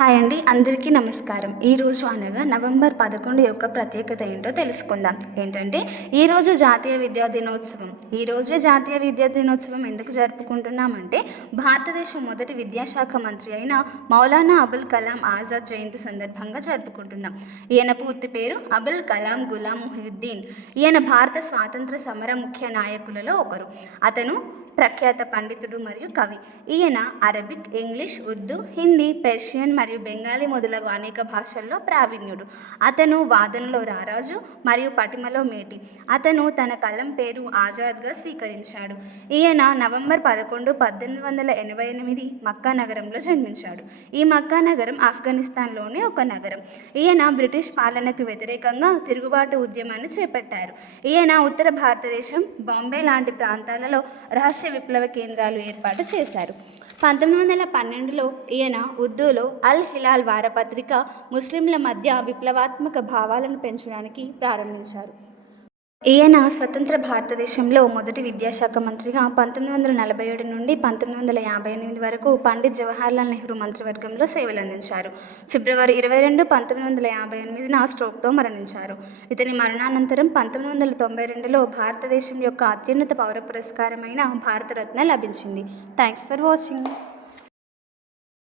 Hi అండి, అందరికీ నమస్కారం. ఈరోజు అనగా నవంబర్ 11 యొక్క ప్రత్యేకత ఏంటో తెలుసుకుందాం. ఏంటంటే ఈరోజు జాతీయ విద్యా దినోత్సవం. ఈరోజే జాతీయ విద్యా దినోత్సవం ఎందుకు జరుపుకుంటున్నామంటే భారతదేశం మొదటి విద్యాశాఖ మంత్రి అయిన మౌలానా అబుల్ కలాం ఆజాద్ జయంతి సందర్భంగా జరుపుకుంటున్నాం. ఈయన పూర్తి పేరు అబుల్ కలాం గులాం ముహియుద్దీన్. ఈయన భారత స్వాతంత్ర సమర ముఖ్య నాయకులలో ఒకరు. అతను ప్రఖ్యాత పండితుడు మరియు కవి. ఈయన Arabic, English, Urdu, Hindi, Persian మరియు బెంగాలీ మొదలగు అనేక భాషల్లో ప్రావీణ్యుడు. అతను వాదనలో రారాజు మరియు పటిమలో మేటి. అతను తన కలం పేరు ఆజాద్గా స్వీకరించాడు. ఈయన నవంబర్ 11, 1888 మక్కా నగరంలో జన్మించాడు. ఈ మక్కా నగరం ఆఫ్ఘనిస్తాన్లోని ఒక నగరం. ఈయన బ్రిటిష్ పాలనకు వ్యతిరేకంగా తిరుగుబాటు ఉద్యమాన్ని చేపట్టారు. ఈయన ఉత్తర భారతదేశం, బాంబే లాంటి ప్రాంతాలలో రహస్య విప్లవ కేంద్రాలు ఏర్పాటు చేశారు. 1912లో ఈయన ఉర్దూలో అల్ హిలాల్ వారపత్రిక ముస్లింల మధ్య విప్లవాత్మక భావాలను పెంచడానికి ప్రారంభించారు. ఈయన స్వతంత్ర భారతదేశంలో మొదటి విద్యాశాఖ మంత్రిగా 1947 నుండి 1958 వరకు పండిత్ జవహర్లాల్ నెహ్రూ మంత్రివర్గంలో సేవలందించారు. ఫిబ్రవరి 22, 1958న స్ట్రోక్తో మరణించారు. ఇతని మరణానంతరం 1992లో భారతదేశం యొక్క అత్యున్నత పౌర పురస్కారమైన భారతరత్న లభించింది. Thanks for watching.